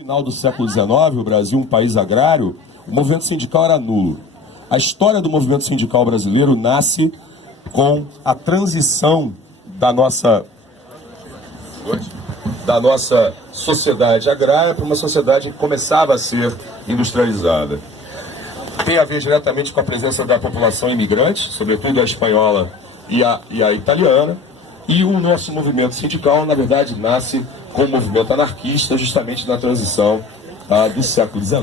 final do século XIX, o Brasil, um país agrário, o movimento sindical era nulo. A história do movimento sindical brasileiro nasce com a transição da nossa sociedade agrária para uma sociedade que começava a ser industrializada. Tem a ver diretamente com a presença da população imigrante, sobretudo a espanhola e a italiana, e o nosso movimento sindical, na verdade, nasce com o movimento anarquista, justamente na transição do século XIX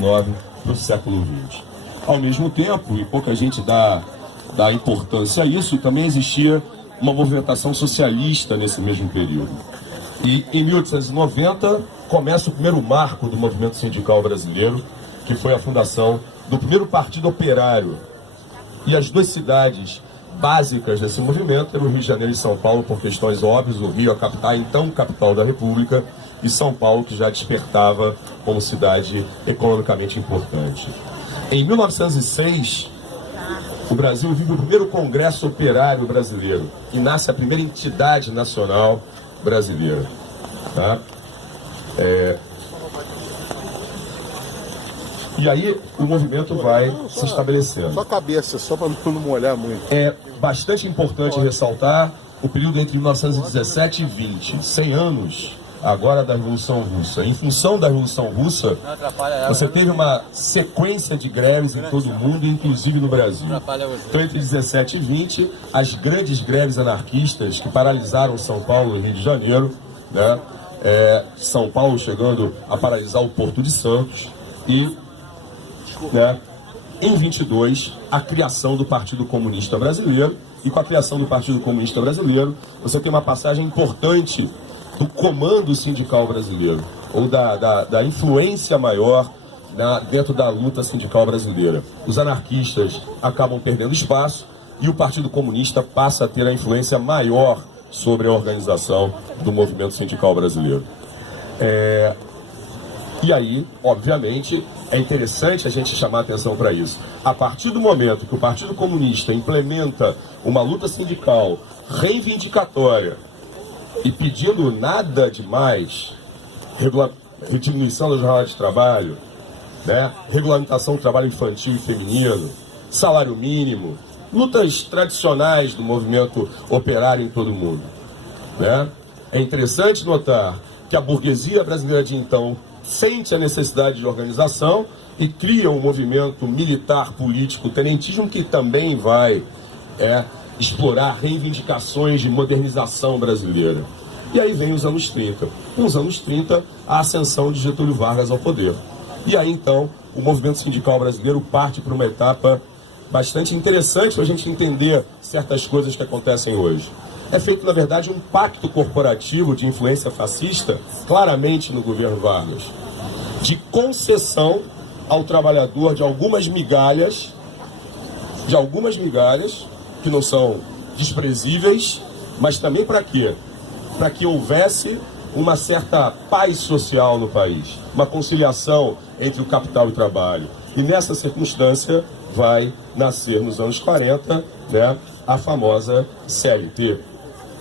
para o século XX. Ao mesmo tempo, e pouca gente dá importância a isso, também existia uma movimentação socialista nesse mesmo período. E em 1890 começa o primeiro marco do movimento sindical brasileiro, que foi a fundação do primeiro partido operário. E as duas cidades básicas desse movimento eram o Rio de Janeiro e São Paulo, por questões óbvias, o Rio, a capital, então capital da República, e São Paulo, que já despertava como cidade economicamente importante. Em 1906, o Brasil vive o primeiro Congresso Operário Brasileiro e nasce a primeira entidade nacional brasileira. Tá? E aí o movimento vai se estabelecendo. Só a cabeça, só para não molhar muito. É bastante importante ressaltar o período entre 1917 e 20, 100 anos agora da Revolução Russa. Em função da Revolução Russa, você teve uma sequência de greves em todo o mundo, inclusive no Brasil. Então, entre 17 e 20, as grandes greves anarquistas que paralisaram São Paulo e Rio de Janeiro, né? São Paulo chegando a paralisar o Porto de Santos e, né, em 22, a criação do Partido Comunista Brasileiro. E com a criação do Partido Comunista Brasileiro, você tem uma passagem importante do comando sindical brasileiro, ou da influência maior dentro da luta sindical brasileira. Os anarquistas acabam perdendo espaço e o Partido Comunista passa a ter a influência maior sobre a organização do movimento sindical brasileiro. E aí, obviamente, é interessante a gente chamar a atenção para isso. A partir do momento que o Partido Comunista implementa uma luta sindical reivindicatória e pedindo nada demais, diminuição da jornada de trabalho, né? Regulamentação do trabalho infantil e feminino, salário mínimo, lutas tradicionais do movimento operário em todo o mundo, né? É interessante notar que a burguesia brasileira de então sente a necessidade de organização e cria um movimento militar, político, tenentismo, que também vai explorar reivindicações de modernização brasileira. E aí vem os anos 30. Com os anos 30, a ascensão de Getúlio Vargas ao poder. E aí, então, o movimento sindical brasileiro parte para uma etapa bastante interessante para a gente entender certas coisas que acontecem hoje. É feito, na verdade, um pacto corporativo de influência fascista, claramente no governo Vargas, de concessão ao trabalhador de algumas migalhas, que não são desprezíveis, mas também para quê? Para que houvesse uma certa paz social no país, uma conciliação entre o capital e o trabalho. E nessa circunstância vai nascer nos anos 40, né, a famosa CLT.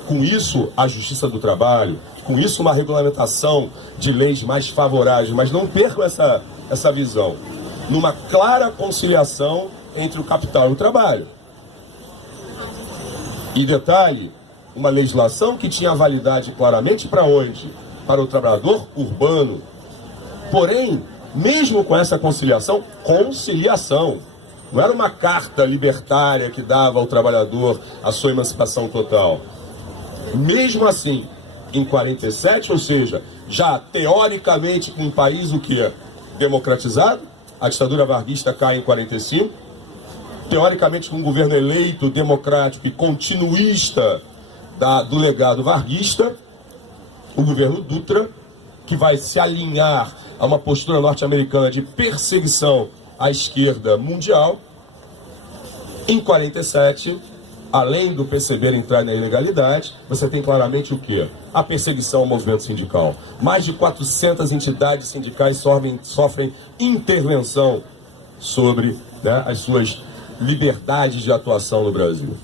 Com isso, a Justiça do Trabalho, com isso uma regulamentação de leis mais favoráveis, mas não percam essa visão, numa clara conciliação entre o capital e o trabalho. E detalhe, uma legislação que tinha validade claramente para onde? Para o trabalhador urbano. Porém, mesmo com essa conciliação, não era uma carta libertária que dava ao trabalhador a sua emancipação total. Mesmo assim, em 47, ou seja, já teoricamente um país o quê? Democratizado, a ditadura varguista cai em 45, teoricamente com um governo eleito, democrático e continuista do legado varguista, o governo Dutra, que vai se alinhar a uma postura norte-americana de perseguição à esquerda mundial. Em 47, além do PCB entrar na ilegalidade, você tem claramente o quê? A perseguição ao movimento sindical. Mais de 400 entidades sindicais sofrem intervenção sobre, né, as suas liberdades de atuação no Brasil.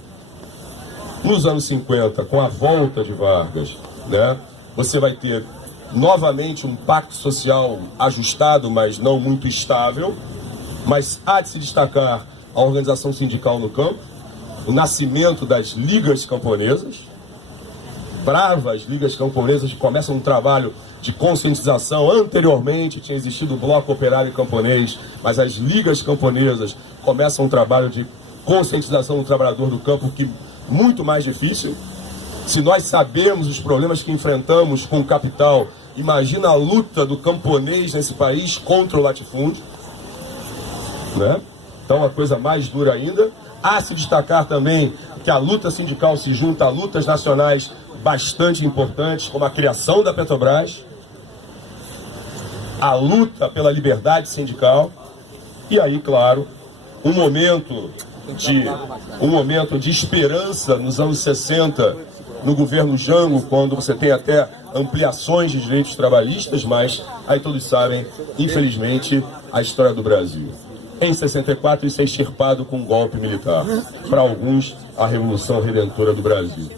Nos anos 50, com a volta de Vargas, né, você vai ter novamente um pacto social ajustado, mas não muito estável. Mas há de se destacar a organização sindical no campo, o nascimento das ligas camponesas, bravas ligas camponesas que começam um trabalho de conscientização. Anteriormente tinha existido o Bloco Operário Camponês, mas as ligas camponesas começam um trabalho de conscientização do trabalhador do campo, que é muito mais difícil. Se nós sabemos os problemas que enfrentamos com o capital, imagina a luta do camponês nesse país contra o latifúndio, né? Então, uma coisa mais dura ainda. Há se destacar também que a luta sindical se junta a lutas nacionais bastante importantes, como a criação da Petrobras, a luta pela liberdade sindical, e aí, claro, um momento de esperança nos anos 60, no governo Jango, quando você tem até ampliações de direitos trabalhistas, mas aí todos sabem, infelizmente, a história do Brasil. Em 64, isso é extirpado com um golpe militar. Para alguns, a Revolução Redentora do Brasil.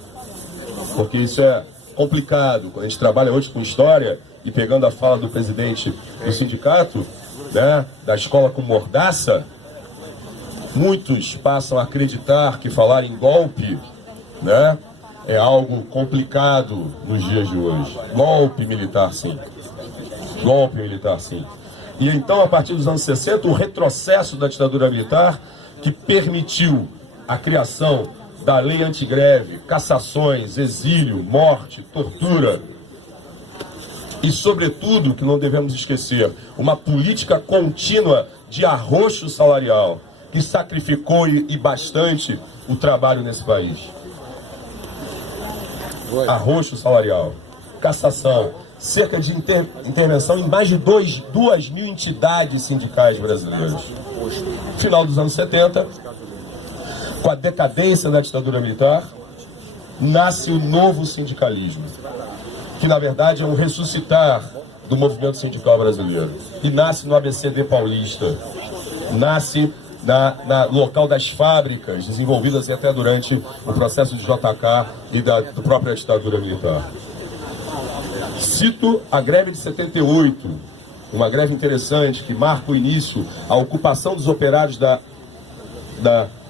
Porque isso é complicado. Quando a gente trabalha hoje com história, e pegando a fala do presidente do sindicato, né, da escola com mordaça, muitos passam a acreditar que falar em golpe, né, é algo complicado nos dias de hoje. Golpe militar, sim. Golpe militar, sim. E então, a partir dos anos 60, o retrocesso da ditadura militar, que permitiu a criação da lei antigreve, cassações, exílio, morte, tortura. E, sobretudo, que não devemos esquecer, uma política contínua de arroxo salarial, que sacrificou e bastante o trabalho nesse país. Arroxo salarial, cassação, cerca de intervenção em mais de 2.000 entidades sindicais brasileiras. Final dos anos 70, com a decadência da ditadura militar, nasce o novo sindicalismo, que na verdade é um ressuscitar do movimento sindical brasileiro. E nasce no ABCD paulista, nasce na local das fábricas, desenvolvidas até durante o processo de JK e da própria ditadura militar. Cito a greve de 78, uma greve interessante que marca o início, a ocupação dos operários da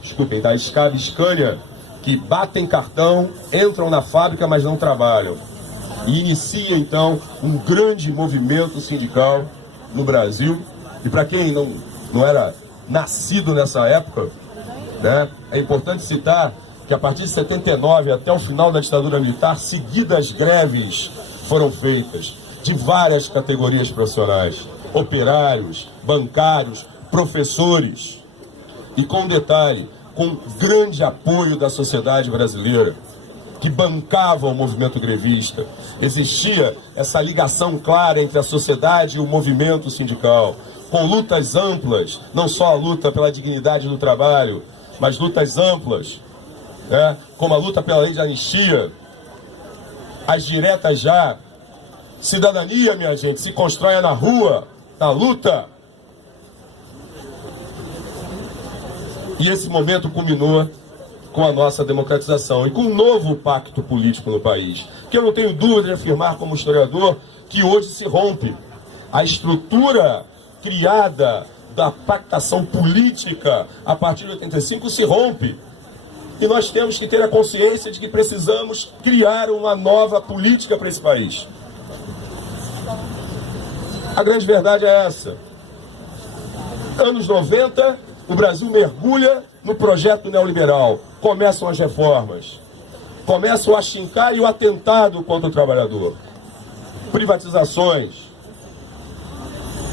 SCAB Scania, que batem cartão, entram na fábrica, mas não trabalham. E inicia, então, um grande movimento sindical no Brasil. E para quem não era nascido nessa época, né, é importante citar que a partir de 79 até o final da ditadura militar, seguidas greves foram feitas de várias categorias profissionais, operários, bancários, professores, e com detalhe, com grande apoio da sociedade brasileira, que bancava o movimento grevista. Existia essa ligação clara entre a sociedade e o movimento sindical, com lutas amplas, não só a luta pela dignidade do trabalho, mas lutas amplas, né, como a luta pela lei de anistia, as diretas já. Cidadania, minha gente, se constrói na rua, na luta. E esse momento culminou com a nossa democratização e com um novo pacto político no país, que eu não tenho dúvida de afirmar como historiador que hoje se rompe. A estrutura criada da pactação política a partir de 85 se rompe. E nós temos que ter a consciência de que precisamos criar uma nova política para esse país. A grande verdade é essa. Anos 90, o Brasil mergulha no projeto neoliberal. Começam as reformas. Começa o achincar e o atentado contra o trabalhador. Privatizações.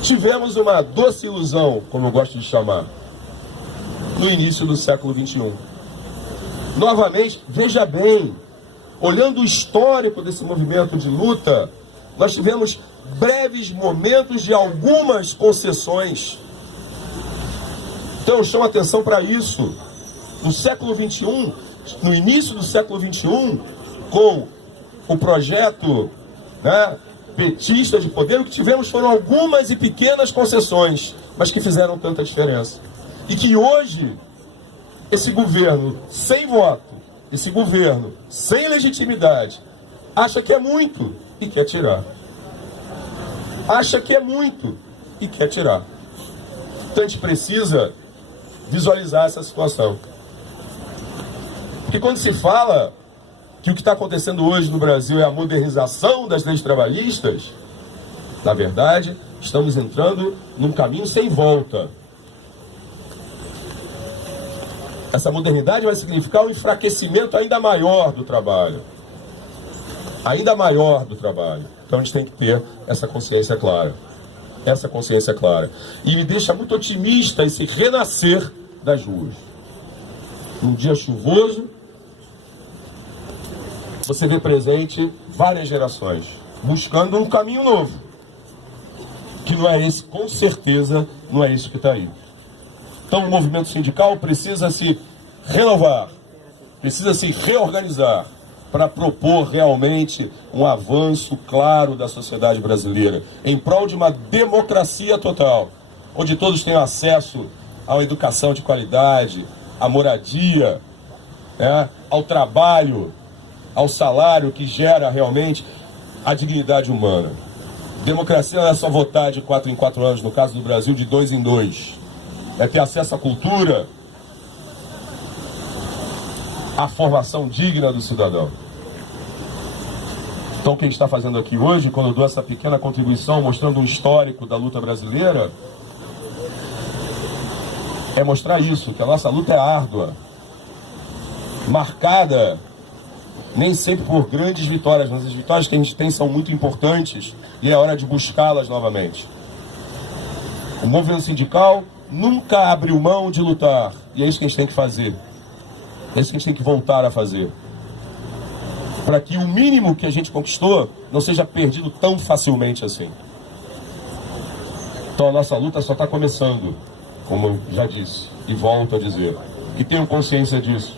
Tivemos uma doce ilusão, como eu gosto de chamar, no início do século XXI. Novamente, veja bem, olhando o histórico desse movimento de luta, nós tivemos breves momentos de algumas concessões. Então eu chamo a atenção para isso. No século XXI, no início do século XXI, com o projeto, né, petista de poder, o que tivemos foram algumas e pequenas concessões, mas que fizeram tanta diferença. E que hoje, esse governo sem voto, esse governo sem legitimidade, acha que é muito e quer tirar. acha que é muito e quer tirar. Então a gente precisa visualizar essa situação. Porque quando se fala que o que está acontecendo hoje no Brasil é a modernização das leis trabalhistas, na verdade, estamos entrando num caminho sem volta. Essa modernidade vai significar um enfraquecimento ainda maior do trabalho. Ainda maior do trabalho. Então a gente tem que ter essa consciência clara. Essa consciência clara. E me deixa muito otimista esse renascer das ruas. Num dia chuvoso, você vê presente várias gerações buscando um caminho novo. Que não é esse, com certeza, não é esse que está aí. Então o movimento sindical precisa se renovar, precisa se reorganizar para propor realmente um avanço claro da sociedade brasileira, em prol de uma democracia total, onde todos tenham acesso à educação de qualidade, à moradia, né, ao trabalho, ao salário que gera realmente a dignidade humana. Democracia não é só votar de 4 em 4 anos, no caso do Brasil, de 2 em 2. É ter acesso à cultura, à formação digna do cidadão. Então o que a gente está fazendo aqui hoje, quando eu dou essa pequena contribuição, mostrando um histórico da luta brasileira, é mostrar isso, que a nossa luta é árdua, marcada nem sempre por grandes vitórias, mas as vitórias que a gente tem são muito importantes e é hora de buscá-las novamente. O movimento sindical nunca abriu mão de lutar, e é isso que a gente tem que fazer. É isso que a gente tem que voltar a fazer. Para que o mínimo que a gente conquistou não seja perdido tão facilmente assim. Então a nossa luta só está começando, como eu já disse, e volto a dizer. Que tenham consciência disso.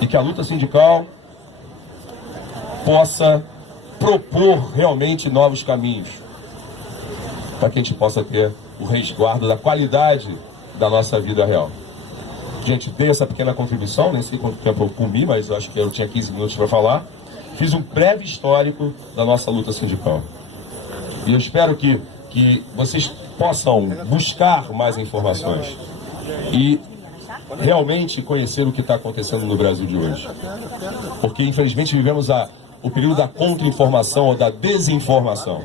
E que a luta sindical possa propor realmente novos caminhos para que a gente possa ter o resguardo da qualidade da nossa vida real. Gente, dei essa pequena contribuição, nem sei quanto tempo eu comi, mas acho que eu tinha 15 minutos para falar. Fiz um breve histórico da nossa luta sindical. E eu espero que vocês possam buscar mais informações e realmente conhecer o que está acontecendo no Brasil de hoje. Porque, infelizmente, vivemos o período da contra-informação ou da desinformação.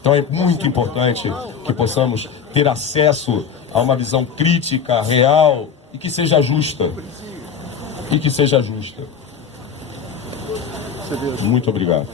Então é muito importante que possamos ter acesso a uma visão crítica, real e que seja justa. E que seja justa. Muito obrigado.